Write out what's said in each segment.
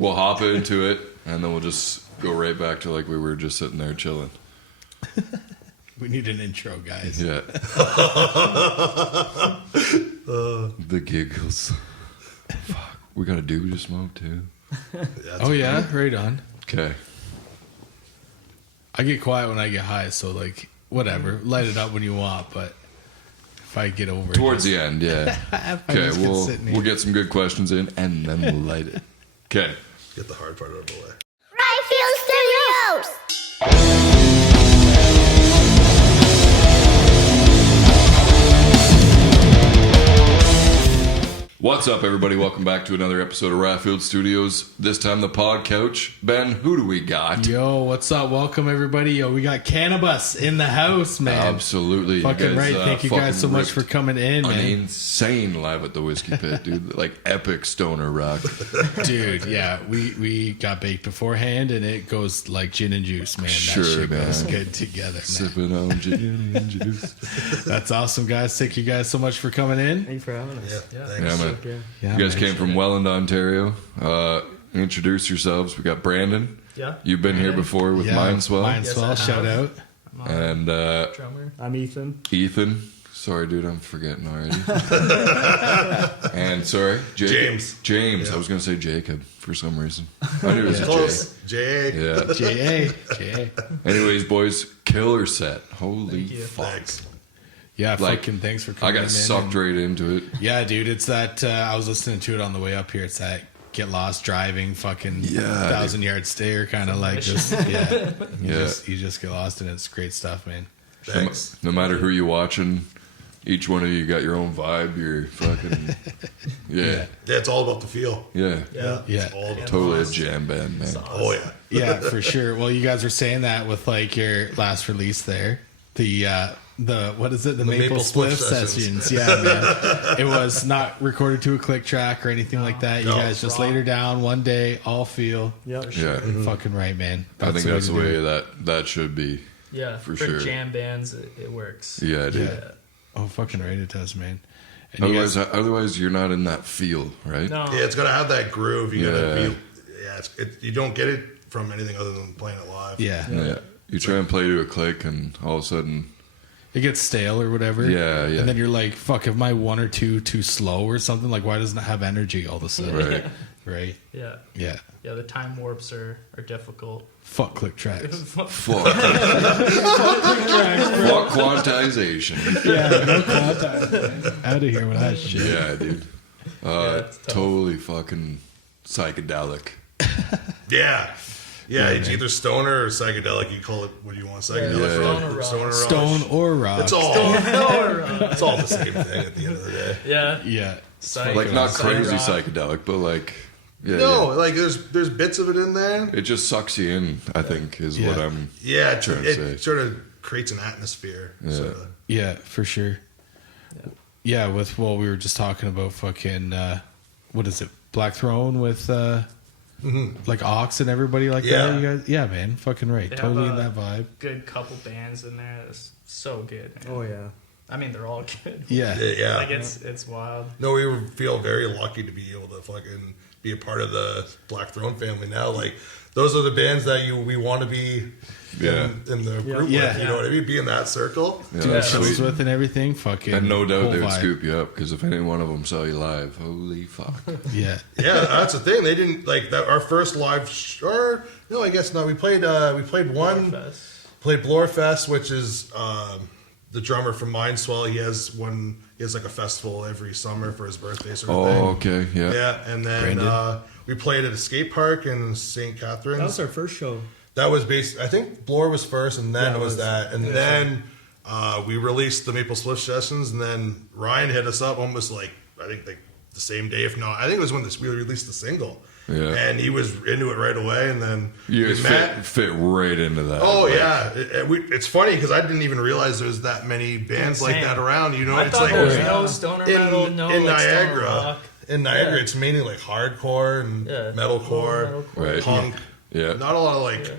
We'll hop into it, and then we'll just go right back to like we were just sitting there chilling. We need an intro, guys. Yeah. The giggles. Fuck. We got a dude to smoke too. Oh yeah, right on. Okay. I get quiet when I get high, so like whatever, light it up when you want. But if I get over Towards the end, yeah. Okay, we'll get some good questions in, and then we'll light it. Okay. Get the hard part out of the way. Right Field Studios! What's up, everybody? Welcome back to another episode of Rathfield Studios. This time the pod couch. Ben, who do we got? Yo, what's up? Welcome everybody. Yo, we got cannabis in the house, man. Absolutely. Fucking right. Thank you guys so much for coming in, an man. insane live at the Whiskey Pit, dude. Like epic stoner rock. Dude, yeah, we got baked beforehand, and it goes like gin and juice, man. Sure, that shit man. goes good together, man. Sipping on gin and juice. That's awesome, guys. Thank you guys so much for coming in. Thanks for having us. Yeah, Yeah, thanks. man. Yeah, You guys man. came from Welland, Ontario. Introduce yourselves. We got Brandon. Yeah. You've been here before with Mindswell. Mindswell, Yes, I shout have. out. And Drummer. I'm Ethan. Ethan. Sorry, dude, I'm forgetting already. And sorry, James. James. Yeah. I was going to say Jacob for some reason. I knew it was a J. Close. J. Yeah. J.A. Anyways, boys, killer set. Holy Thank you. fuck. Thanks. Yeah, Like, fucking thanks for I coming in. got sucked right into it. Yeah, dude, it's that, I was listening to it on the way up here. It's that get lost driving, fucking Yeah, 1,000-yard stare, kind of like just, yeah. You just get lost in it. It's great stuff, man. Thanks. No matter who you're watching, each one of you got your own vibe. You're fucking, yeah. Yeah, it's all about the feel. Yeah. Yeah. Yeah. It's all about Totally a jam band, man. Oh, yeah. Yeah, for sure. Well, you guys were saying that with like your last release there, the what is it? The Maple Spliff sessions. Yeah, man. It was not recorded to a click track or anything like that. You No. guys just laid her down one day, all feel. Yep. Yeah. Fucking right, man. I think that's the to do way it. that should be. Yeah. For For sure. jam bands, it works. Yeah, dude. Yeah. Oh, fucking right, it does, man. And you Otherwise, you're not in that feel, right? No. Yeah, it's got to have that groove. You got Yeah. to be. Yeah, you don't get it from anything other than playing it live. yeah, Yeah. You try and play to a click, and all of a sudden, it gets stale or whatever. Yeah, yeah. And then you're like, fuck, am I one or two too slow or something? Like, why doesn't it have energy all of a sudden? right? Right? Yeah. Yeah. Yeah. The time warps are difficult. Fuck click tracks. Fuck. Fuck quantization. Yeah, no contact. Out of here with that shit. Yeah, dude. it's tough. Totally fucking psychedelic. Yeah. Yeah, it's either stoner or psychedelic. You call it what do you want? Psychedelic Yeah. rock, Stoner rock. Stone or rock. It's all. It's all the same thing at the end of the day. Yeah. Yeah. Psych- Like not psych crazy rock. psychedelic, but like yeah, No, like there's bits of it in there. yeah. It just sucks you in. I think is what Yeah. I'm. Yeah, Trying to say. it sort of creates an atmosphere. Yeah. Sort of. Yeah, for sure. Yeah, with what we were just talking about, fucking, what is it? Black Throne with, like Ox and everybody like Yeah. that. You guys, yeah, man, fucking right. They Totally in have that vibe. Good couple bands in there. That's so good. Man. Oh yeah. I mean, they're all good. Yeah. Yeah. Like it's wild. No, we feel very lucky to be able to fucking be a part of the Black Throne family now. Like, those are the bands that we want to be Yeah. in the group Yeah. with. You know what I mean? Be in that circle. Yeah, Doing that's shows sweet. with and everything. Fucking. And no doubt whole they would vibe. scoop you up because if any one of them saw you live, holy fuck. Yeah. Yeah, that's the thing. They didn't like that. Our first live or no, I guess not. We played one. Fest. Played Blorfest, which is the drummer from Mindswell. He has like a festival every summer for his birthday sort of thing. Oh, okay, yeah. Yeah, and then Brandon. we played at a skate park in St. Catharines. That was our first show. That was based. I think Blore was first, and then Yeah, it was it was. that, and then we released the Maple Spliff sessions, and then Ryan hit us up almost like I think like the same day, if not. I think it was when we released the single. Yeah. And he was into it right away, and then You we guys met. fit right into that. Oh Like, yeah, it's funny because I didn't even realize there's that many bands like Same. that around. You know, I it's thought like there was yeah. no stoner metal, no in like stoner Niagara. rock. In Niagara, Yeah. it's mainly like hardcore and Yeah. metalcore, Right. punk. Yeah. Not a lot of like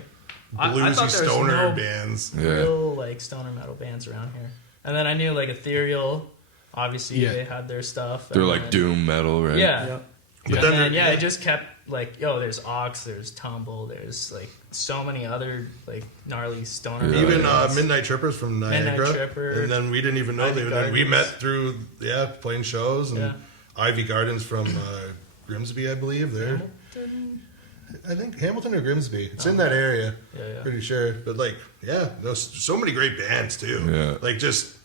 I bluesy thought there was stoner no bands. Yeah. real like stoner metal bands around here. And then I knew like Ethereal, obviously Yeah. they had their stuff. They're and like then- doom metal, right? Yeah. Yep. But And then then, there- it just kept like, there's Ox, there's Tumble, there's like so many other like gnarly stoner. Even bands. Midnight Trippers from Niagara. Midnight Tripper. And then we didn't even know Ivy they were there. We Gardens. met through, playing shows. And Yeah. Ivy Gardens from Grimsby, I believe. There. Hamilton? I think Hamilton or Grimsby. It's in that area. Yeah. Pretty sure. But like, there's so many great bands too. Yeah. Like just,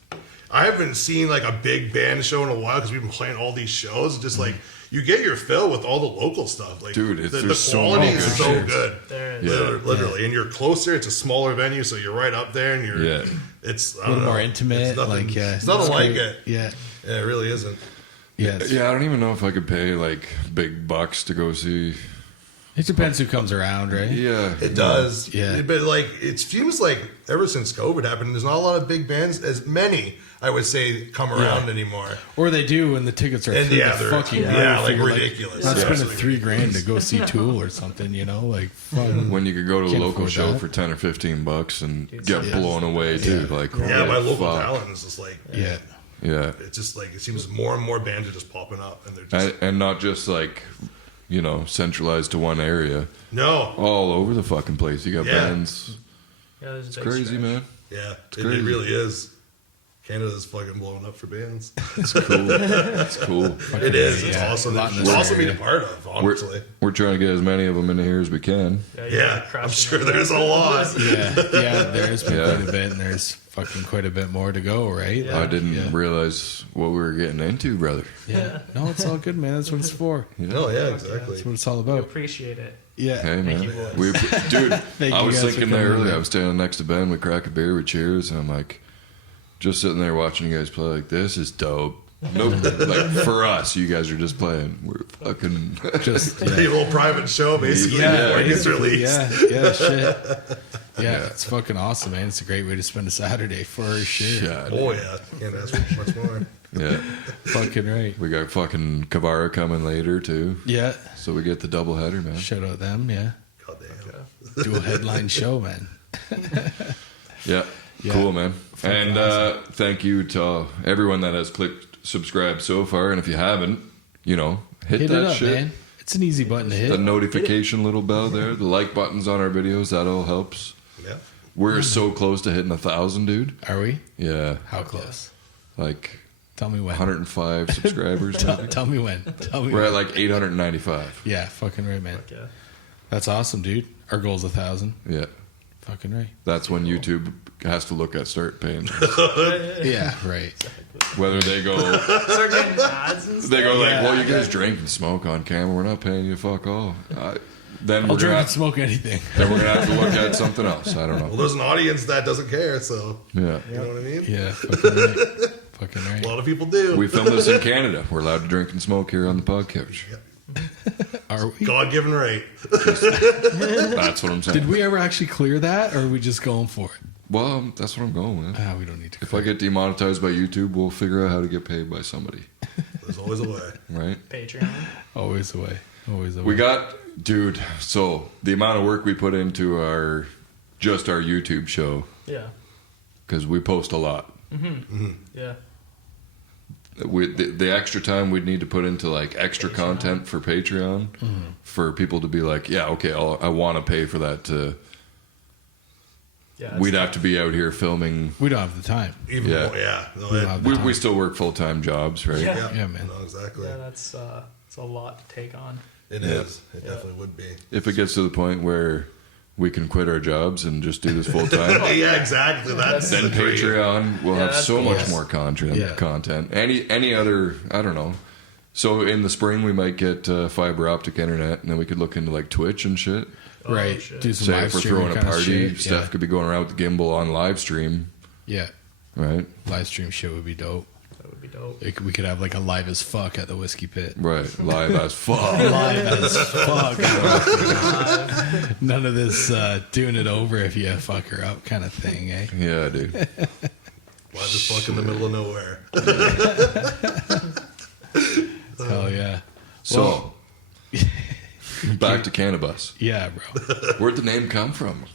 I haven't seen like a big band show in a while because we've been playing all these shows. Just like, you get your fill with all the local stuff. Like, Dude, the there's so quality many is good so shit. good. There is. Yeah. Literally. And you're closer. It's a smaller venue, so you're right up there, and you're. Yeah. It's A little more intimate. It's nothing, Like, yeah. it's nothing it's like great. it. Yeah. Yeah, it really isn't. Yeah. Yeah, I don't even know if I could pay like big bucks to go see. It depends who comes around, right? Yeah, It does. Yeah. But like, it seems like ever since COVID happened, there's not a lot of big bands, as many, I would say, come around anymore. Or they do when the tickets are And through the they're fucking roof. like You're ridiculous. Not Yeah. spending $3,000 to go see Tool or something, like fuck. when you could go to a Can't local afford show that. for $10 or $15 and Dude, get sometimes blown away too. Like, Yeah, holy my local fuck. talent is just like, Yeah. Yeah, it's just like, it seems more and more bands are just popping up, and they're just, and not just like centralized to one area. no. All over the fucking place. You got Yeah. bands. Yeah, there's a It's big crazy, stretch. man. Yeah, crazy. it really is. Canada's fucking blowing up for bands. It's cool. It's cool. It is. It's Yeah. awesome. A lot in It's this awesome to be area. a part of, honestly. We're trying to get as many of them into here as we can. you Yeah, gotta crush I'm them sure like there's that. a lot. Yeah, there's been Yeah. quite a bit, and there's fucking quite a bit more to go, right? Yeah. I didn't Yeah. realize what we were getting into, brother. Yeah. No, it's all good, man. That's what it's for. No, yeah, exactly. That's what it's all We about. appreciate it. Yeah. Hey, man. you, boys. Dude, Thank I you was guys for thinking there coming earlier. in. I was standing next to Ben. We crack a beer, we cheers, and I'm like, just sitting there watching you guys play. Like, this is dope. No, like for us, you guys are just playing. We're fucking. Just A yeah. little private show, basically, Yeah, before it gets basically, released. yeah, shit. Yeah, it's fucking awesome, man. It's a great way to spend a Saturday for sure. Yeah, Oh, yeah. Can't ask for much more. yeah. Fucking right. We got fucking Kavara coming later too, Yeah. so we get the double header, man. Shout out them, yeah. Goddamn. Dual headline show, man. Yeah, Yeah. cool, man. Fucking And thank you to everyone that has clicked subscribe so far. And if you haven't, hit Hit that it up, shit. man. It's an easy button to The hit. notification little bell there, the like buttons on our videos, that all helps. Yeah. We're so close to hitting 1,000, dude. Are we? Yeah, How close? like Tell me when. 105 subscribers. maybe. Tell me when. Tell me We're when. at like 895. Yeah, fucking right, man. Yeah. That's awesome, dude. Our goal's 1,000. Yeah, Fucking right. that's when YouTube has to look at start paying. Yeah, right. Whether they go, Start getting ads and stuff. they go like, Yeah. well, you guys drink and smoke on camera. We're not paying you fuck all. Then I'll we're drink gonna and smoke anything. then we're gonna have to look at something else. I don't Well, know. there's an audience that doesn't care, so Yeah. you know what I mean? Yeah, fucking right. Fucking right. A lot of people do. We film this in Canada. We're allowed to drink and smoke here on the podcast. Are we? God given right. That's what I'm saying. Did we ever actually clear that, or are we just going for it? Well, that's what I'm going with. Ah, we don't need to. If I get demonetized by YouTube, we'll figure out how to get paid by somebody, There's always a way. right? Patreon. Always away. Always away. We got, dude. So the amount of work we put into our YouTube show, Yeah. because we post a lot. Yeah. The extra time we'd need to put into like extra content for Patreon for people to be like, yeah, okay, I want to pay for that. Yeah. that's We'd have to be out here filming. We don't have the time. Even Yeah. more, yeah. No, We it- don't have the We time. still work full-time jobs, right? Yeah. Yeah, man. No, exactly. Yeah, that's it's a lot to take on. It is. It definitely would be. If it gets to the point where we can quit our jobs and just do this full-time, Yeah, exactly. That's then the dream. Patreon will Yeah, have that's so cool. much more content. Yeah. Content. Any other, I don't know. So in the spring we might get fiber optic internet, and then we could look into like Twitch and shit. Oh, Right. shit. Do some Say live if we're streaming throwing a kind of party, shit. Steph could be going around with the gimbal on live stream, Yeah. right? Live stream shit would be dope. That would be dope. We could have like a live as fuck at the Whiskey Pit. Right, live as fuck. Live as fuck. None of this doing it over if you fuck her up kind of thing, eh? Yeah, dude. Why the fuck in the middle of nowhere? Hell yeah. So back to cannabis. Yeah, bro. Where'd the name come from?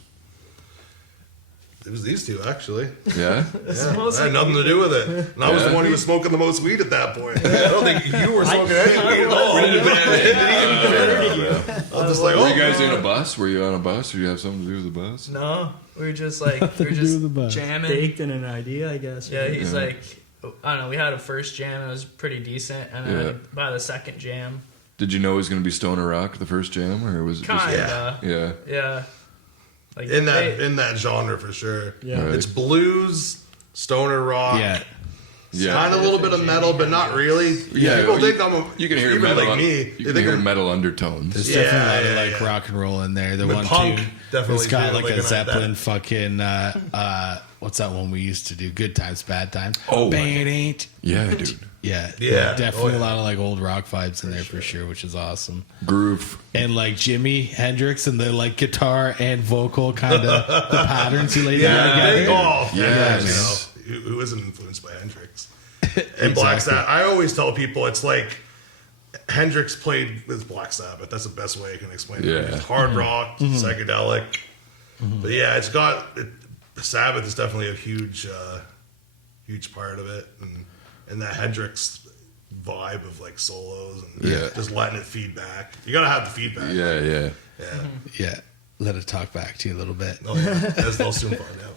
It was these two, actually. Yeah. Yeah, Mostly I had nothing to do with it. And I was the one who was smoking the most weed at that point. I don't think you were smoking any weed at all. I'm just like, Were you oh, guys in a bus? Were you on a bus, or you have something to do with the bus? No, we were just like we were to do just with the bus. jamming. Baked in an idea, I guess. Yeah, he's Yeah. like, I don't know. We had a first jam. It was pretty decent, and then Yeah. by the second jam, Did you know it was going to be Stoner Rock the first jam, or was it just? kinda, Yeah. yeah. Like in they- that genre for sure. Yeah. Right. It's blues, stoner rock. Yeah. Yeah. Kind of a little bit of metal, but not really. Yeah, People you- think I'm a. You can hear even metal. like me. You They can think hear I'm metal undertones. There's Yeah, definitely a lot of yeah, like yeah. rock and roll in there. The But one punk, tune, definitely it's got too, like like a in that- Zeppelin fucking what's that one we used to do? Good Times, Bad Times. Oh, Bang, ain't. Yeah, dude. Yeah, Yeah. definitely Oh, yeah. a lot of like old rock vibes in there for sure, which is awesome. Groove. And like Jimi Hendrix and the like guitar and vocal kind of the patterns he laid down Yeah, together. oh, Yes. you know, who isn't influenced by Hendrix? And Black Sabbath. I always tell people it's like Hendrix played with Black Sabbath. That's the best way I can explain it. Yeah. It's hard rock, psychedelic. But yeah, Sabbath is definitely a huge part of it, and that Hendrix vibe of like solos and Yeah. just letting it feed back. You gotta have the feedback. Yeah, yeah. Yeah. Yeah, let it talk back to you a little bit. Oh yeah, as they'll soon find out.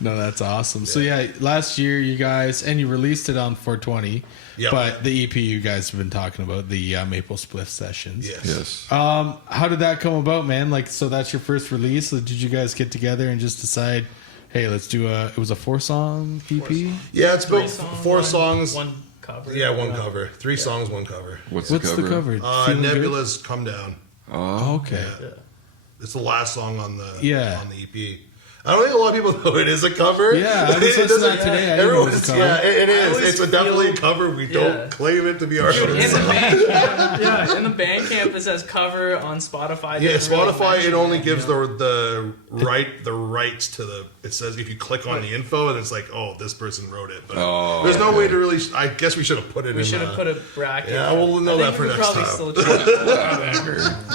No, that's awesome. So yeah, last year you guys and you released it on 420, Yep. but the EP you guys have been talking about, the Maple Spliff Sessions. Yes. Yes. How did that come about, man? Like, so that's your first release. Did you guys get together and just decide, hey, let's do it was a 4-song EP? Yeah, it's about Three four one- songs. one cover. Yeah, one cover. 3 songs, one cover. What's What's the the cover? cover? Feeling Good? Nebula's Come Down. Oh, Okay. Yeah. It's the last song on the Yeah. on the EP. I don't think a lot of people know it is a cover. Yeah, I was It listening to doesn't- that today. I didn't know it was a cover. Yeah, it I is. always It's definitely a feel- cover. We Yeah. don't claim it to be ours. In the band camp, yeah, in the band camp it says cover on Spotify. Yeah, Doesn't really Spotify. mention It only it, gives you know? the rights to the. It says if you click on the info, and it's like, oh, this person wrote it. But Oh, there's no okay. way to really. I guess we should have put it. We in should have put a bracket. Yeah, we'll know I that think for we could next probably time. Still check.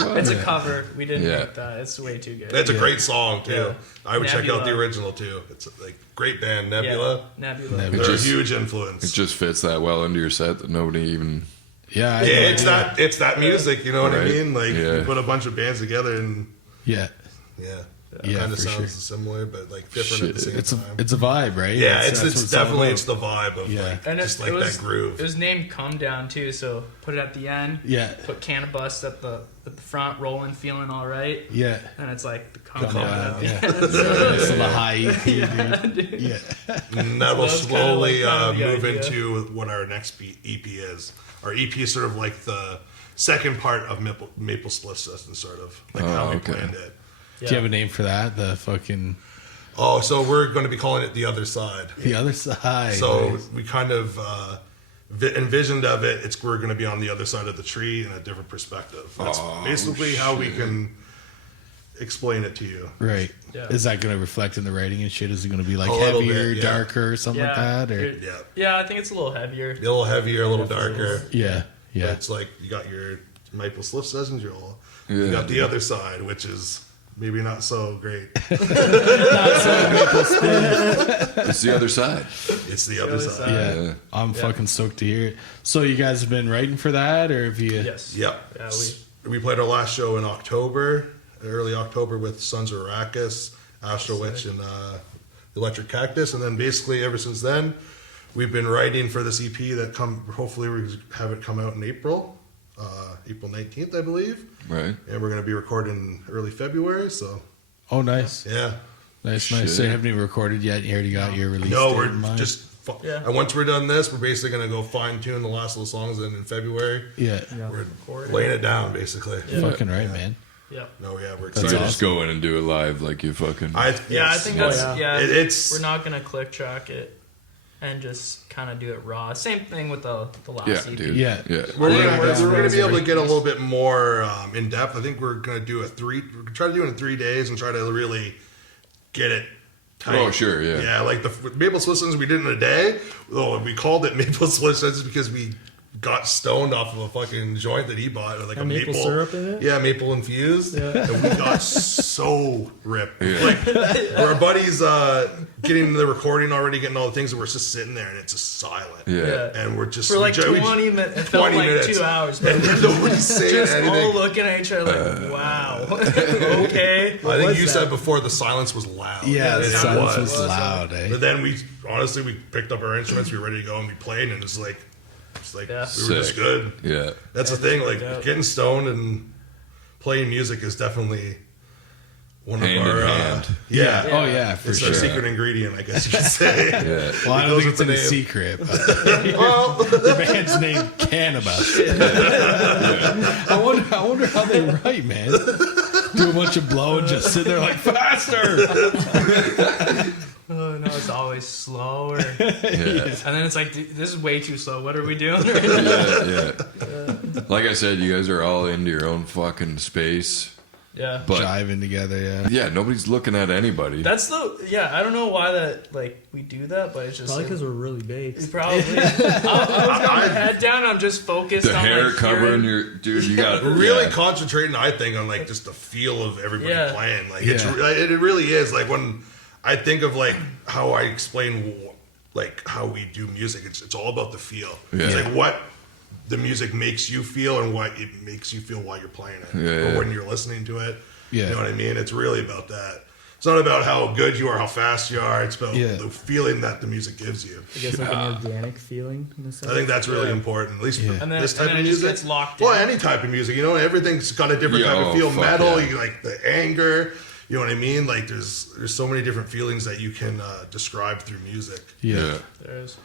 Well, It's a cover. We didn't Yeah. make that. It's way too good. That's a great song too. Yeah. I would check out the Nebula. original too. It's like great band Nebula. Yeah, Nebula. Nebula. They're just- a huge influence. It just fits that well into your set that nobody even. Yeah. I Yeah, know. it's that music. You know what I Right. mean? Like Yeah. you put a bunch of bands together and Yeah. Yeah, kind of for sounds sure. similar, but like different at the Shit. same It's time. a vibe, right? Yeah, That's what it's all definitely about. it's the vibe of Yeah. like And just it like was, that groove. It was named Come Down too, so put it at the end. Yeah. Put Cannabis at the front, rolling, feeling all right. Yeah. And it's like the Come Come Down. down, at the yeah. end. It's a high EP, dude. Yeah. And that will that's kinda slowly like kind of the move idea. into what our next EP is. Our EP is sort of like the second part of Maple Spliff Sessions, sort of like how we okay. planned it. Do you have a name for that? The fucking Oh, so we're going to be calling it The Other Side. the other side. So Nice. we kind of envisioned of it. We're going to be on the other side of the tree in a different perspective. That's basically how we can explain it to you. Right. Yeah. Is that going to reflect in the writing and shit? Is it going to be like A little heavier, bit, yeah. darker, something like that? Or it- yeah, I think it's a little heavier. A little heavier, a little darker. yeah, But yeah, it's like you got your Maple Spliff Sessions, you Yeah. got the other side, which is maybe not so great. It's the other side. It's the other side. yeah. Yeah. I'm fucking stoked to hear it. So you guys have been writing for that, or have you? Yes. Yep. Yeah, We played our last show in October, early October, with Sons of Arrakis, Astro Witch, and Electric Cactus, and then basically ever since then, we've been writing for this EP that hopefully we have it come out in April 19th, I believe, Right. and we're going to be recording early February. So Oh, nice, yeah, nice, nice. So you haven't even recorded yet. You already got your release. no, date we're in mind? just. Yeah. And once we're done this, we're basically going to go fine tune the last little songs, and in February, yeah, we're laying it down basically. fucking right, man. Yeah. No, yeah, we're So excited. you just go in and do it live like you fucking. Yeah, I yes. think that's yeah. It's we're not gonna click track it and just kind of do it raw. Same thing with the last yeah, EP. dude. Yeah. Yeah. We're think gonna, it works we're gonna as be a able to great get a piece. little bit more in depth. I think we're gonna do we're gonna try to do it in 3 days and try to really get it tight. Oh, sure, yeah. Yeah, like the Maple Spliff Sessions we did in a day. Oh, we called it Maple Spliff Sessions because we got stoned off of a fucking joint that he bought with like a maple syrup in it? Yeah, maple infused. Yeah. And we got so ripped. Like our buddies getting the recording already, getting all the things, and we're just sitting there and it's just silent. Yeah. And we're just For like we 20 minutes. It felt 20 like minutes. 2 hours. But and nobody's saying just anything. all looking at each other like, wow. Okay. I think was you that? said before the silence was loud. Yeah, the It silence was was. loud. But then we picked up our instruments, we were ready to go, and we played, and it's like Yeah. we were just Sick. good. Yeah. That's the thing. Like doubt. getting stoned and playing music is definitely one Hand of in our hand. yeah. Oh yeah, for It's sure. our secret ingredient, I guess you could say. Yeah. Well, I It don't goes think it's with in the the name. secret. But Well, the band's name Cannabis. I wonder how they write, man. Do a bunch of blow and just sit there like faster. Oh, no, it's always slower. Yeah. And then it's like, dude, this is way too slow. What are we doing? Yeah. Like I said, you guys are all into your own fucking space. Yeah. But Jiving together, yeah. yeah, nobody's looking at anybody. That's I don't know why that, like, we do that, but it's just. Probably like, because we're really baked. Probably. I was got my head down. I'm just focused the on hair like, covering hearing- your dude. You got we're really yeah. concentrating, I think, on like just the feel of everybody Yeah. playing. Like Yeah. it really is. Like when I think of like how I explain like how we do music, it's all about the feel. It's Yeah. like what the music makes you feel and what it makes you feel while you're playing it Yeah, or yeah. when you're listening to it. Yeah. You know what I mean? It's really about that. It's not about how good you are, how fast you are. It's about Yeah. the feeling that the music gives you. I guess like an organic feeling in a sense. I think that's really important, at least for And then, this type and of then it just music. gets locked Well, in. any type of music, you know, everything's got a different type Yo, of feel. fuck Metal, yeah. you like the anger. You know what I mean? Like there's so many different feelings that you can describe through music. Yeah. There's,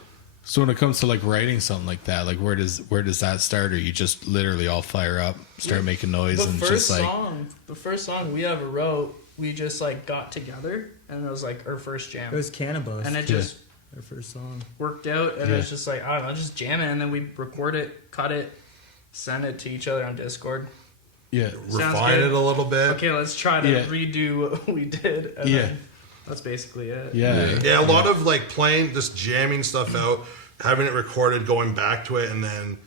So when it comes to like writing something like that, like where does that start? Or you just literally all fire up, start making noise, the and first just like song we ever wrote, we just like got together and it was like our first jam. It was Cannabis. And it Yeah. just our first song. worked out and Yeah. it was just like, I don't know, just jam it and then we record it, cut it, send it to each other on Discord. yeah, Refine good. it a little bit. Okay, let's try to Yeah. redo what we did. And Yeah. then that's basically it. yeah, Yeah, a lot of like playing, just jamming stuff out, having it recorded, going back to it, and then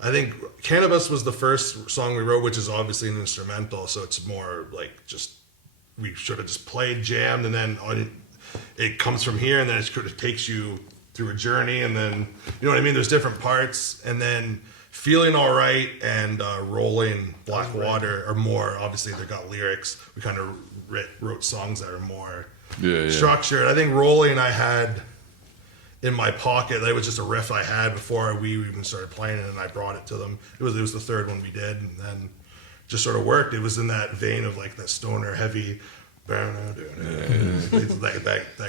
I think Cannabis was the first song we wrote, which is obviously an instrumental, so it's more like just we should have just played, jammed, and then it comes from here, and then it sort of takes you through a journey, and then you know what I mean. There's different parts, and then Feeling Alright and Rolling Black Water are more obviously they got lyrics. We kind of wrote songs that are more Yeah. structured. I think Rolling I had in my pocket. That was just a riff I had before we even started playing it, and I brought it to them. It was the third one we did, and then just sort of worked. It was in that vein of like that stoner heavy, that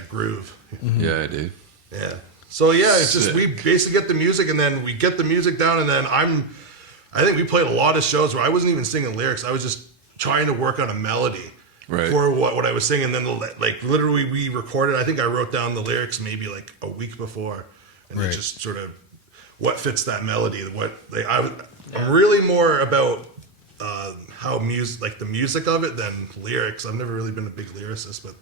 groove. Yeah, I do. Yeah. So yeah, it's just Sick. we basically get the music, and then we get the music down, and then I think we played a lot of shows where I wasn't even singing lyrics. I was just trying to work on a melody Right. for what I was singing. Then like literally we recorded. I think I wrote down the lyrics maybe like a week before, and Right. it just sort of what fits that melody. I'm really more about how music, like the music of it, than lyrics. I've never really been a big lyricist, but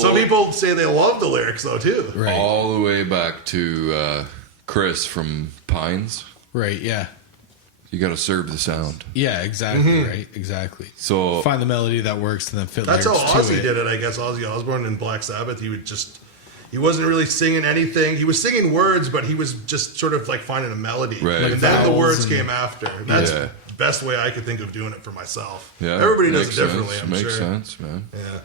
some people say they love the lyrics though too. right, all the way back to Chris from Pines. right, yeah, You got to serve the sound. yeah, exactly, right, exactly. So Find the melody that works and then fit That's how lyrics to Ozzy it. did it, I guess. Ozzy Osbourne in Black Sabbath, he wasn't really singing anything. He was singing words, but he was just sort of like finding a melody. Right. Like And then the vowels words and- came after. That's Yeah. the best way I could think of doing it for myself. yeah, Everybody does it makes differently, sense. I'm Makes sure. sense, man. Yeah.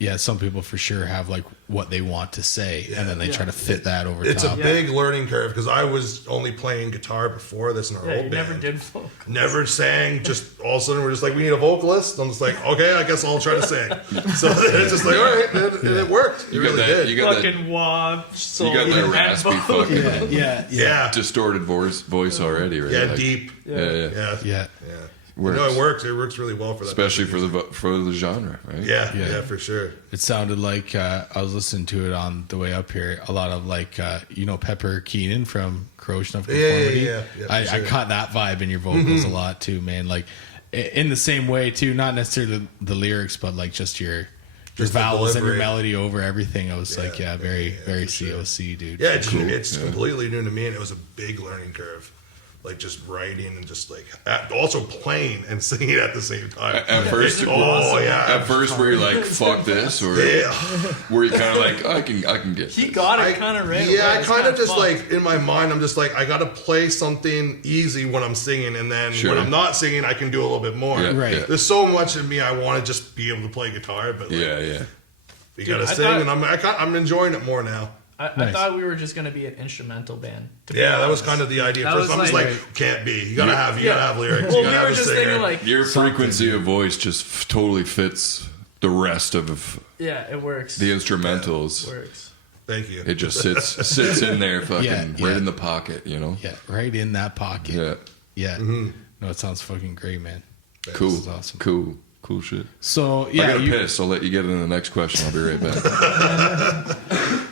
Yeah. Some people for sure have like what they want to say, and then they try to fit that over It's top. a big learning curve because I was only playing guitar before this in our Yeah, old you band. never did folk. Never sang. Just all of a sudden we're just like, we need a vocalist. I'm just like, okay, I guess I'll try to sing. So it's just like, all right, and it worked. It You got really that. did. You got that Fucking wah, soul, You got that and raspy vote. fucking yeah, yeah, yeah, distorted voice already, right? yeah, Like, deep. Yeah, yeah. Yeah, yeah. yeah. Works. No, it works. It works really well for that. Especially for the genre, right? Yeah, Yeah. yeah, for sure. It sounded like I was listening to it on the way up here. A lot of like Pepper Keenan from Corrosion of Conformity. Yeah, for I sure. caught that vibe in your vocals a lot too, man. Like in the same way too, not necessarily the lyrics, but like just your Just the vowels and your delivery. melody over everything. I was like, Yeah, very for sure. COC, dude. Yeah, it's completely new to me, and it was a big learning curve. like just writing and just like also playing and singing at the same time. At first, At first, were you like, "Fuck this," or were you kind of like, "I can get"? He this? got it kind of right. Yeah, away. I It's kind of kinda just fun. like in my mind, I'm just like I gotta play something easy when I'm singing, and then Sure. when I'm not singing, I can do a little bit more. Yeah, Right. yeah. There's so much in me I want to just be able to play guitar, but like, Yeah. you Dude, gotta I sing, thought- and I'm enjoying it more now. I Nice. thought we were just gonna be an instrumental band. to be Yeah, that was honest. kind of the idea. That First, was I was like- like, can't be. You gotta have lyrics. Well, you gotta we have were a just singer. thinking like, Your frequency of voice just totally fits the rest of yeah, it works. the instrumentals. works. Thank you. It just sits in there, fucking Yeah, right yeah. in the pocket, you know. Yeah, right in that pocket. Yeah, Yeah. Mm-hmm. No, it sounds fucking great, man. cool, This is awesome. cool shit. So I yeah, got pissed. I'll let you get into the next question. I'll be right back.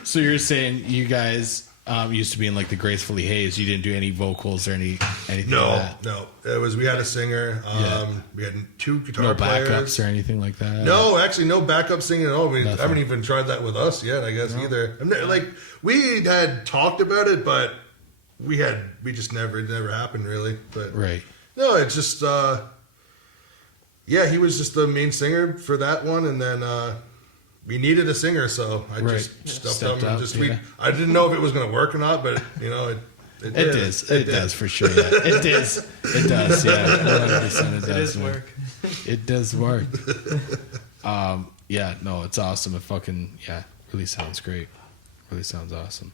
so you're saying you guys used to be in like the Gracefully Haze. You didn't do any vocals or anything No, like that? no. It was we had a singer. Yeah. We had 2 guitar No players. backups or anything like that? No, actually, no backup singing at all. I Nothing. haven't even tried that with us yet. I guess either. Like we had talked about it, but we just never. It never happened really. But Right. no, it's just. Yeah, he was just the main singer for that one, and then we needed a singer, so I Right. just stepped Stepped up and up, just yeah. I didn't know if it was going to work or not, but you know it. It does. It does for sure. Yeah. It does. It does. Yeah. 100% it does. It is man. work. It does work. Yeah. No, it's awesome. It fucking really sounds great. Really sounds awesome.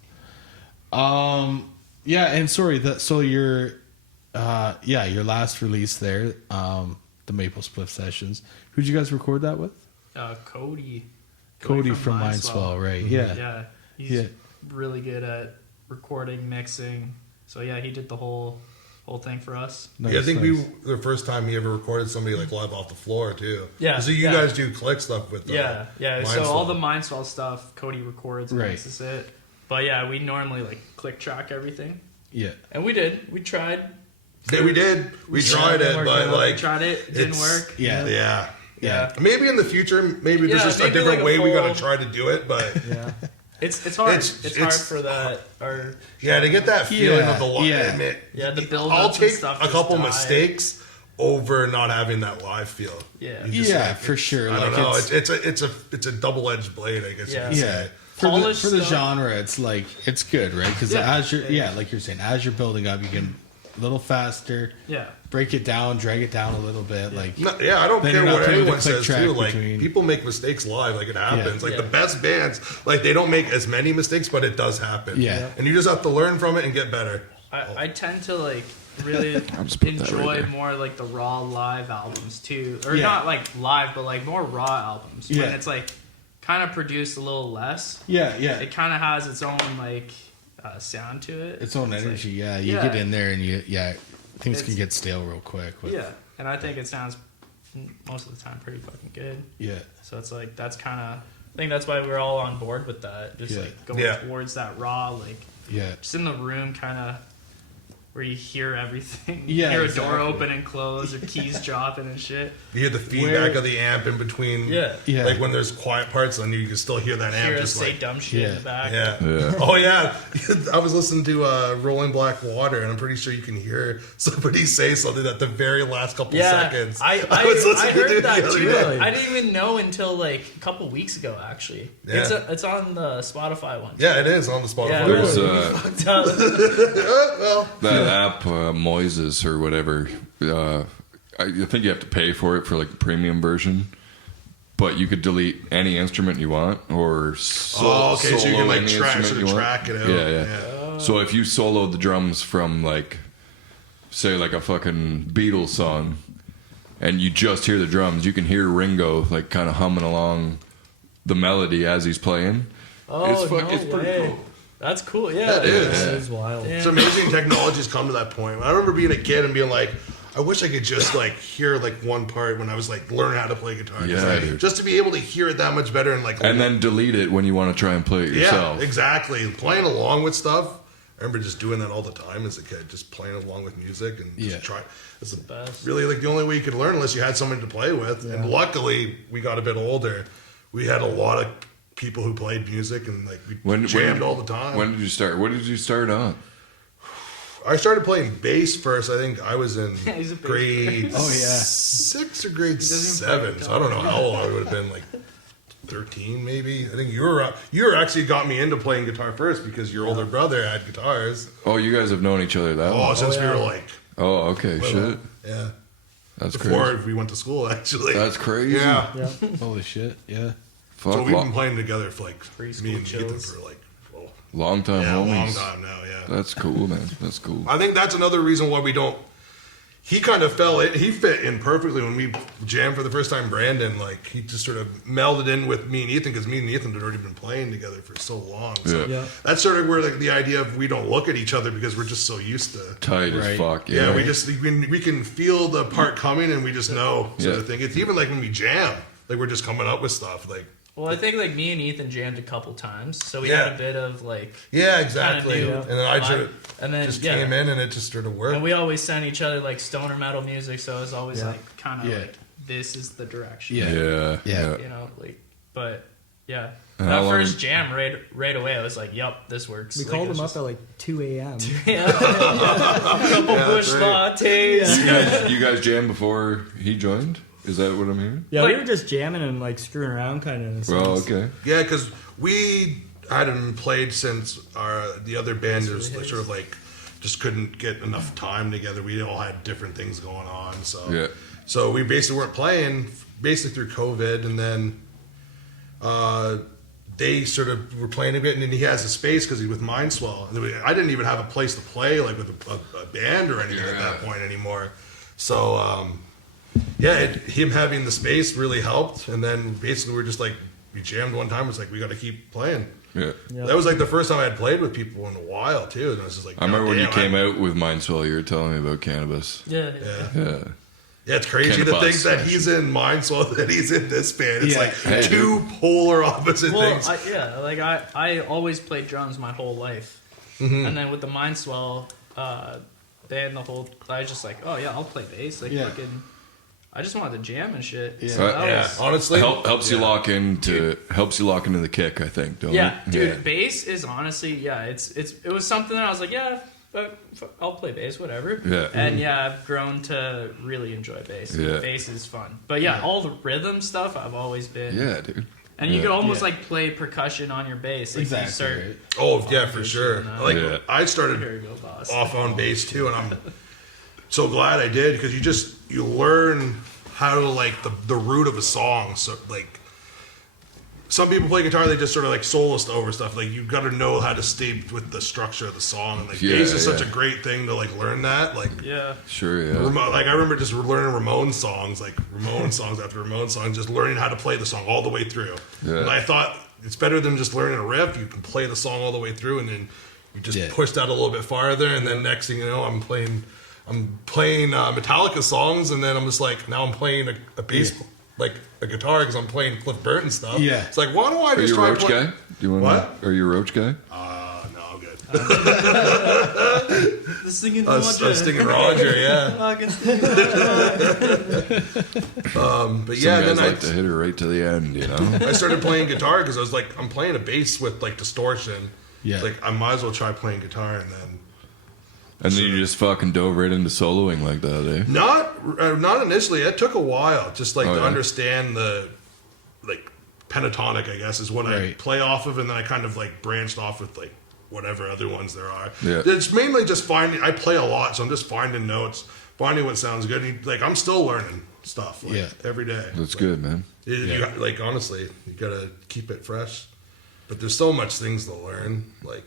Yeah. And sorry. So your your last release there, the Maple Spliff Sessions. Who'd you guys record that with? Cody. Cody from Mindswell, right? Yeah. Yeah, he's Yeah. really good at recording, mixing. So yeah, he did the whole thing for us. Nice, Yeah, I think nice. the first time he ever recorded somebody like live off the floor too. Yeah, So you yeah. guys do click stuff with. Yeah. So Mindswell. all the Mindswell stuff, Cody records and Right. mixes it. But yeah, we normally like click track everything, Yeah. and we did. We tried. Yeah, we did. We tried it, but like we tried it. It didn't it's- work. Yeah. Yeah. Yeah. Maybe in the future, maybe there's Yeah, just a maybe different like a way we got to full- try to do it, but Yeah. It's hard. It's- It's hard it's- for that. Or yeah, to get that feeling Yeah, of the live, yeah. Yeah, the build-ups I'll and take stuff a just couple die. mistakes over not having that live feel. yeah. You just, Yeah, like, for sure. I Like, don't know. it's- It's a double edged blade, I guess. Yeah. You could Yeah. say. Polished For the stuff. genre, it's like it's good, right? Because Yeah. as you're like you're saying, as you're building up, you can a little faster, Yeah. break it down, drag it down a little bit, like No, yeah, I don't Then care you're not what playing with anyone a click says track too. Like between- people make mistakes live, like it happens. Like Yeah. the best bands, like they don't make as many mistakes, but it does happen. Yeah. and you just have to learn from it and get better. I tend to like really just put that right enjoy there. more like the raw live albums too, or Yeah. not like live, but like more raw albums. Yeah. When it's like kind of produced a little less. yeah, It kind of has its own like sound to it. its own It's like- energy. Yeah, you Yeah. get in there and things can It's- get stale real quick. With, Yeah, and I think it sounds most of the time pretty fucking good. yeah, So it's like that's kind of. I think that's why we're all on board with that. Just Yeah. like going Yeah. towards that raw, like yeah, just in the room, kind of where you hear everything. Yeah, You hear exactly. a door open and close, or keys dropping and shit. You hear the feedback of the amp in between. Yeah. Yeah. Like when there's quiet parts, and you can still hear that amp Hear us just say like. dumb shit in Yeah. the back. Yeah. Yeah. Oh yeah. I was listening to Rolling Black Water, and I'm pretty sure you can hear somebody say something at the very last couple Yeah, seconds. I was listening to heard it that the other too. day. I didn't even know until like a couple weeks ago. Actually, Yeah. it's on the Spotify one. Yeah, it is on the Spotify. Yeah. There's Well, that app Moises or whatever. I think you have to pay for it for like the premium version, but you could delete any instrument you want or oh, okay, so you solo can like any track, instrument you want. track it out. Yeah. So if you soloed the drums from like, say like a fucking Beatles song, and you just hear the drums, you can hear Ringo like kind of humming along the melody as he's playing. Oh, it's pretty way. cool. That's cool. Yeah, That is. That is wild. Damn. It's amazing technology's come to that point. I remember being a kid and being like, I wish I could just like hear like one part when I was like learning how to play guitar. Yeah, Like, dude. just to be able to hear it that much better and like And then delete it when you want to try and play it yourself. yeah, exactly. Playing along with stuff. I remember just doing that all the time as a kid, just playing along with music and just Yeah. try. It's the best. really like the only way you could learn unless you had somebody to play with. And luckily, we got a bit older. We had a lot of people who played music and like we jammed all the time. When did you start? What did you start on? I started playing bass first. I think I was in He's a bass grade Oh, yeah. 6 or grade doesn't even play 7. So I don't know how long it would have been, like 13 maybe. I think you were actually got me into playing guitar first because your older brother had guitars. Oh, you guys have known each other that Oh, long? since we were like, Oh, okay, little. shit. Yeah. That's Before crazy. we went to school, actually. That's crazy. Yeah. Yeah. Holy shit. Yeah. Fuck, So we've been playing together for like Preschool me and Ethan chills. for like long time a long homies. time now. Yeah. That's cool, man. That's cool. I think that's another reason why we don't. He kind of fell in. He fit in perfectly when we jammed for the first time. Brandon, like he just sort of melded in with me and Ethan because me and Ethan had already been playing together for so long. So Yeah. Yeah. that's sort of where the idea of we don't look at each other because we're just so used to. Tight as Right. fuck. Yeah, Yeah, we can feel the part coming and we just know sort Yeah. of thing. It's even like when we jam, like we're just coming up with stuff. Like Well, I think like me and Ethan jammed a couple times, so we Yeah. had a bit of like, yeah, exactly. Kinda do. And then I sort of and then just yeah. came in and it just sort of worked. And we always sent each other like stoner metal music, so it was always Yeah. like kind of Yeah. like this is the direction. Yeah. yeah, Yeah. You know, like, but yeah, And that how long- first jam right away, I was like, "Yup, this works." We Like, called it was him up just- at like 2 a.m. Yeah, a couple bush right. lattes. You guys jammed before he joined? Is that what I'm hearing? Yeah, we Like- were just jamming and like screwing around kind of. Well, okay. Yeah, because we hadn't played since the other band was like, sort of like just couldn't get enough time together. We all had different things going on, so Yeah. so we basically weren't playing basically through COVID, and then they sort of were playing a bit, and then he has a space because he's with Mindswell. And I didn't even have a place to play like with a band or anything at that point anymore. So him having the space really helped, and then basically we're just like we jammed one time. It's like we got to keep playing. Yeah. Yeah. That was like the first time I had played with people in a while too, and I was just like, I remember when you "God came damn, out with Mindswell, you were telling me about cannabis. Yeah, Yeah. Yeah. Yeah, it's crazy to Cannabis think that he's in Mindswell, that he's in this band. It's Yeah. like Hey, two polar opposite Well, things. I always played drums my whole life, Mm-hmm. and then with the Mindswell band, I was just like, oh yeah, I'll play bass. Like Yeah. fucking, I just wanted to jam and shit. Yeah. So that yeah, was- honestly, Helps you yeah. lock into the kick, I think, don't yeah, it? dude, bass is honestly, yeah, it was something that I was like, yeah, I'll play bass, whatever. Yeah. And yeah, I've grown to really enjoy bass. Yeah. Bass is fun, but yeah, all the rhythm stuff I've always been. Yeah, dude. And you Yeah. could almost Yeah. like play percussion on your bass. Like Exactly. You start, Right. Oh yeah, for sure. Like Yeah. I started Here we go, boss. off on bass too, and I'm so glad I did because you learn how to like the root of a song. So like some people play guitar, they just sort of like soloist over stuff. Like you got to know how to stay with the structure of the song. Like Yeah, bass is such a yeah. great thing to like learn that. Like Yeah. Sure, yeah. Like I remember just learning Ramon songs, like Ramon songs after Ramon songs, just learning how to play the song all the way through. Yeah. And I thought it's better than just learning a riff. You can play the song all the way through, and then you just Yeah. push that a little bit farther, and then next thing you know, I'm playing Metallica songs, and then I'm just like now I'm playing a bass. Like a guitar because I'm playing Cliff Burton stuff. Yeah. It's like, why don't I Are just you a try Roach play? guy? Do you want What? Are you a Roach guy? No, I'm good. The singing Us Stinging Roger, yeah. But yeah, Some then guys I like to hit her right to the end, you know? I started playing guitar because I was like, I'm playing a bass with like distortion. Yeah. It's like I might as well try playing guitar, and then And then you just fucking dove right into soloing like that, eh? not initially. It took a while, just like Oh, to yeah. understand the like pentatonic. I guess is what I Right. play off of, and then I kind of like branched off with like whatever other ones there are. Yeah. It's mainly just finding. I play a lot, so I'm just finding notes, finding what sounds good. And, like I'm still learning stuff. Like, Yeah. every day. That's Like, good, man. like honestly, you gotta keep it fresh. But there's so much things to learn, like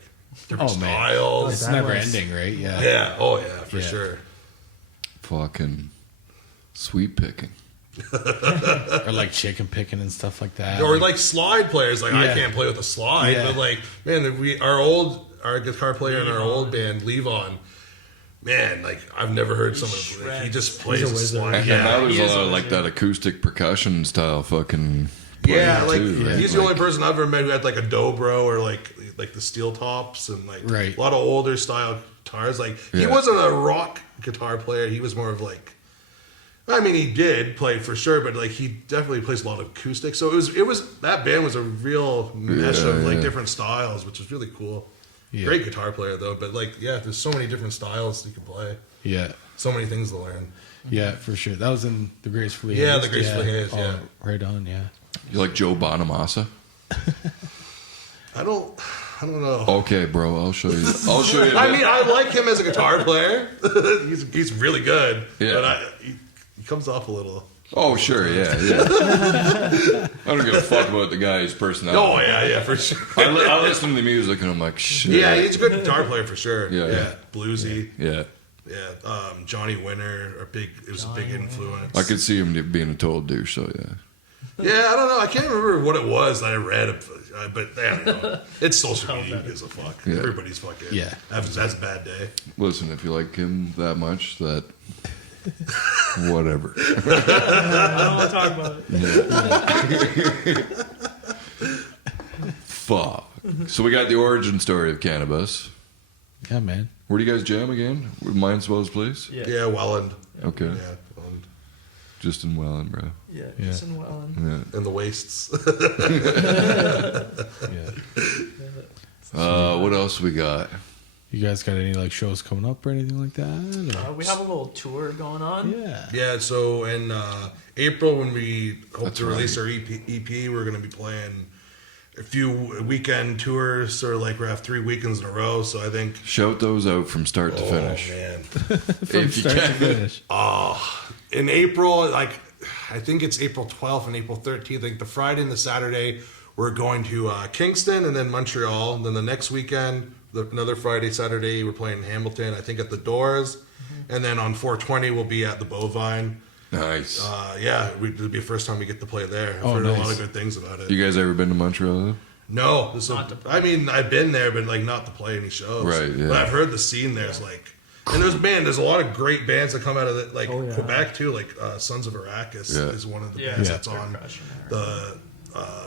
different Oh, man. styles. It's That never was- ending, right? Yeah. Yeah. Oh yeah, for Yeah. sure. Fucking sweet picking. Or like chicken picking and stuff like that. Or like slide players. Like I Yeah. can't play with a slide, Yeah. but like man, our guitar player in our old band, Levon. Man, like I've never heard someone. Like, he just plays He's a a wizard. slide. And Yeah. now there's He a is lot a of like wizard. that acoustic percussion style fucking Yeah, playing like too, right? he's the Like, only person I've ever met who had like a dobro or like the steel tops and like Right. a lot of older style guitars. Like he Yeah. wasn't a rock guitar player. He was more of like, I mean, he did play for sure, but like he definitely plays a lot of acoustic. So it was that band was a real mesh Yeah, of like yeah. different styles, which was really cool. Yeah. Great guitar player though, but like, yeah, there's so many different styles you can play. Yeah. So many things to learn. Yeah, for sure. That was in the Gracefully Yeah, Hazed. the Gracefully Hazed, yeah. Right on, yeah. You like Joe Bonamassa? I don't know. Okay, bro. I'll show you. I'll show you. I mean, I like him as a guitar player. he's really good. Yeah. But he comes off a little. Oh, sure. Yeah. I don't give a fuck about the guy's personality. Oh yeah, for sure. I listen to the music and I'm like, shit. Yeah, he's a good guitar player for sure. Yeah. Bluesy. Yeah. Yeah. Johnny Winter, it was a big influence. I could see him being a total douche, so yeah. Yeah, I don't know. I can't remember what it was that I read, but I don't know. It's social media. Who gives a fuck? Yeah. Everybody's fucking. Yeah. That's a bad day. Listen, if you like him that much, that whatever. I don't want to talk about it. Fuck. So we got the origin story of cannabis. Yeah, man. Where do you guys jam again? Mind Suppose, please. Yeah, Welland. Okay. Yeah, Welland. Just in Welland, bro. Yeah, Yeah. just in Welland. Yeah. And the wastes. Yeah. What else we got? You guys got any like shows coming up or anything like that? Or? We have a little tour going on. Yeah. Yeah, so in April, when we hope That's to release right. our EP, we're going to be playing a few weekend tours, sort of like we have 3 weekends in a row. So I think, Shout those out from start to finish. man, From If you start to can. finish. in April, like I think it's April 12th and April 13th. Like the Friday and the Saturday, we're going to Kingston and then Montreal. And then the next weekend, another Friday, Saturday, we're playing in Hamilton. I think at the Doors, and then on 420 we'll be at the Bovine. Nice. Yeah, it'll be the first time we get to play there. I've Oh, heard a lot nice. of good things about it. You guys ever been to Montreal? No, Not to play. I mean, I've been there, but like not to play any shows. Right, yeah. But I've heard the scene there's like, and there's a lot of great bands that come out of it, like Oh, yeah. Quebec too. Like Sons of Arrakis Yeah. is one of the Yeah. bands Yeah. that's on They're crushing it. the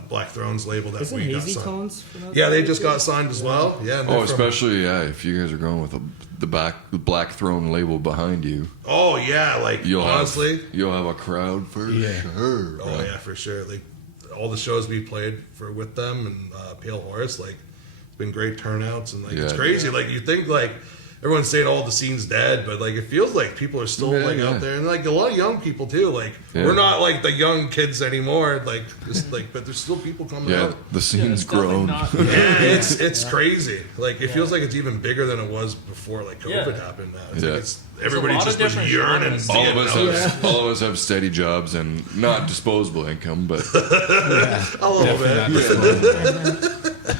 Black Thrones label that Isn't we got Hazy signed. Tones? from that Yeah, they side just too? got signed as well. Yeah. and they're Oh, from- especially if you guys are going with the Black Throne label behind you. Oh yeah, like honestly. you'll have a crowd for Yeah. sure. Oh yeah, for sure. Like all the shows we played with them and Pale Horse, like it's been great turnouts and like it's Yeah. crazy. Like you think like everyone's saying all the scene's dead, but like it feels like people are still Yeah, like yeah. out there and like a lot of young people too. Like Yeah. we're not like the young kids anymore. Like just like, but there's still people coming Yeah, out. the Yeah, scene's it's definitely grown. not- Yeah, it's crazy. Like it feels like it's even bigger than it was before like COVID Yeah. happened. Now it's Yeah. like it's There's a everybody's lot of just like different yearning. genres. to all get of us out. have all of us have steady jobs and not disposable income, but a little bit.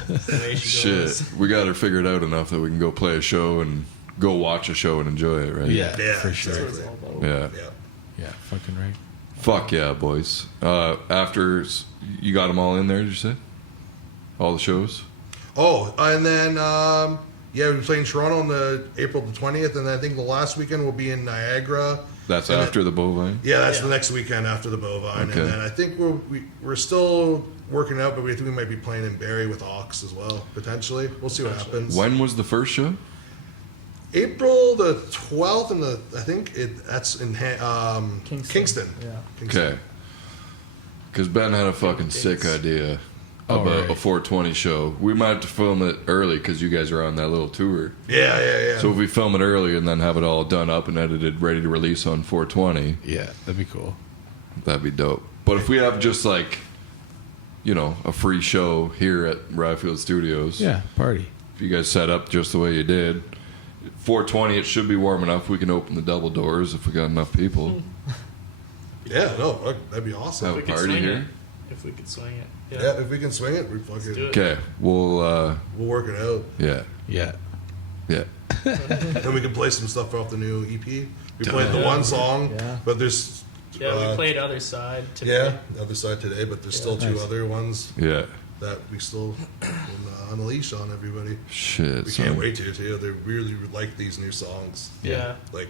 The way she shit, goes. we got her figured out enough that we can go play a show and go watch a show and enjoy it, right? Yeah, Yeah, for sure. That's what it's all about. Yeah. Yeah. Yeah, fucking right. Fuck yeah, boys. After you got them all in there, did you say? All the shows? Oh, and then yeah, we're playing Toronto on the April the 20th, and then I think the last weekend will be in Niagara. That's And after the Bovine? Yeah, that's the Yeah. next weekend after the Bovine, Okay. and then I think we're still working out, but we think we might be playing in Barrie with Ox as well potentially. We'll see what happens. When was the first show? April the 12th, and I think that's in Kingston. Yeah. Kingston. Okay. Because Ben had a fucking sick idea Oh, about right. a 420 show. We might have to film it early because you guys are on that little tour. Yeah. So if we film it early and then have it all done up and edited, ready to release on 420, Yeah, that'd be cool. that'd be dope. But if we have just like, a free show here at Ryfield Studios, Yeah, party. if you guys set up just the way you did, 420, it should be warm enough. We can open the double doors if we got enough people. Yeah, no, fuck, that'd be awesome. Have We a could party swing here. it. If we could swing it. Yeah, if we can swing it, we fucking do it. Okay, we'll we'll work it out. yeah. Yeah. Then we can play some stuff off the new EP. We played the one song, Yeah. but there's Yeah, we played Other Side today. yeah, the other side today, but there's still two Nice. other ones Yeah. that we still can unleash on everybody. Shit. We son. can't wait to too. They really like these new songs. Yeah. Like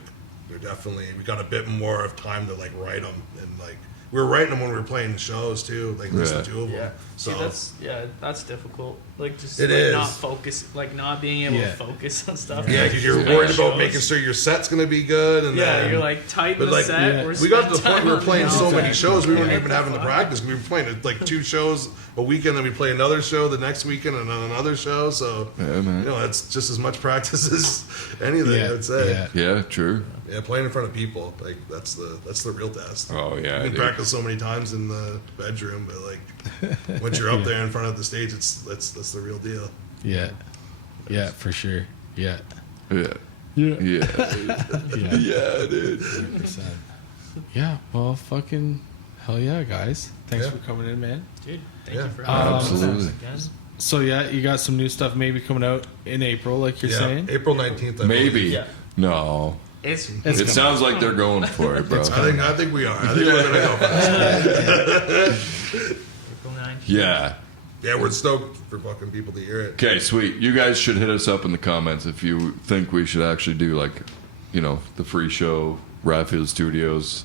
they're definitely we got a bit more of time to like write them and like we were writing them when we were playing the shows too, like there's the two of them. Yeah. So See, that's difficult. Like just It like is. not focus, like not being able Yeah. to focus on stuff. yeah, because you're Like worried about shows. making sure your set's gonna be good, and Yeah, then you're like tight but in the like, set. yeah. We're we got to the spending point we were time playing on so the many shows we weren't Yeah. even having to practice. We were playing like 2 shows a weekend, then we play another show the next weekend, and then another show. So Yeah, man. you know, it's just as much practice as anything. Yeah, I would say. yeah. Yeah, true. Yeah, playing in front of people, like that's the real test. Oh yeah, You can dude. practice so many times in the bedroom, but like once you're up there in front of the stage, that's the real deal. Yeah. Yeah, for sure. Yeah. Yeah, Yeah. yeah, Yeah. yeah, dude. 100%. Yeah. Well, fucking hell yeah, guys. Thanks Yeah. for coming in, man. Dude, thank Yeah. you for having us Absolutely. again. So yeah, you got some new stuff maybe coming out in April, like you're Yeah, saying. April 19th. Maybe. Yeah. No. It's It's It coming. sounds like they're going for it, bro. I think we are. I think we're gonna go for this. April 9th. Yeah. Yeah, we're stoked for fucking people to hear it. Okay, sweet. You guys should hit us up in the comments if you think we should actually do like, you know, the free show, Radfield Studios,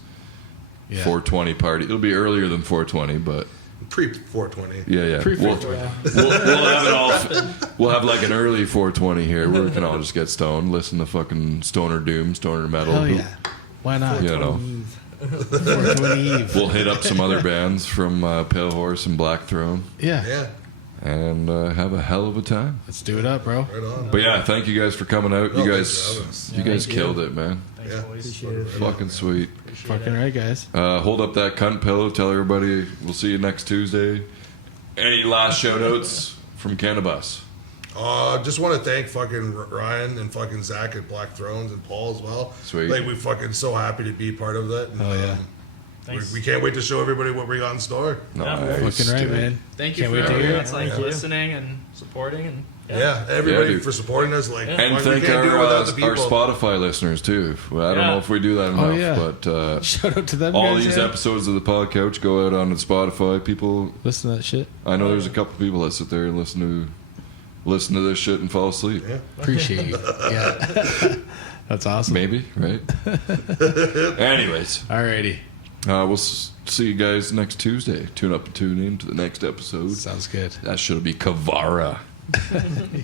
Yeah. 420 party. It'll be earlier than 420, but Pre 420. yeah, yeah. Pre- We'll have it all. We'll have like an early 420 here where we can all just get stoned, listen to fucking stoner doom, stoner metal. Hell yeah. Why not? You know, 420 Eve. we'll hit up some other bands from Pale Horse and Black Throne Yeah. Yeah, and have a hell of a time. Let's do it up, bro. right on. But yeah, thank you guys for coming out. No, You thanks guys, for having us. you guys thank you. killed it, man. Thanks, Yeah. boys. Appreciate it. Fucking sweet. Appreciate Fucking it. right, guys. Hold up that cunt pillow. Tell everybody we'll see you next Tuesday. Any last shout outs from Cannabis? Just want to thank fucking Ryan and fucking Zach at Black Thrones and Paul as well. Sweet. Like we fucking so happy to be part of that. And, Hell yeah. Thanks. we can't wait to show everybody what we got in store. Nice, Fucking right, dude. man. Thank you Can't for wait to everyone hear it. that's like Yeah. listening and supporting and Yeah, everybody Yeah, dude. for supporting us. Like, And fuck, thank we can't do it our without the our people. Spotify listeners too. Well, I don't Yeah. know if we do that enough, Oh, yeah. but Shout out to them all guys, these yeah. episodes of the Pod Couch go out on Spotify. People, Listen to that shit. I know there's a couple people that sit there and listen to this shit and fall asleep. Yeah. Appreciate you. Yeah. That's awesome. Maybe, right? Anyways, Alrighty. we'll see you guys next Tuesday. Tune up and tune in to the next episode. Sounds good. That should be Kavara.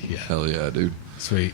Yeah. Hell yeah, dude. Sweet.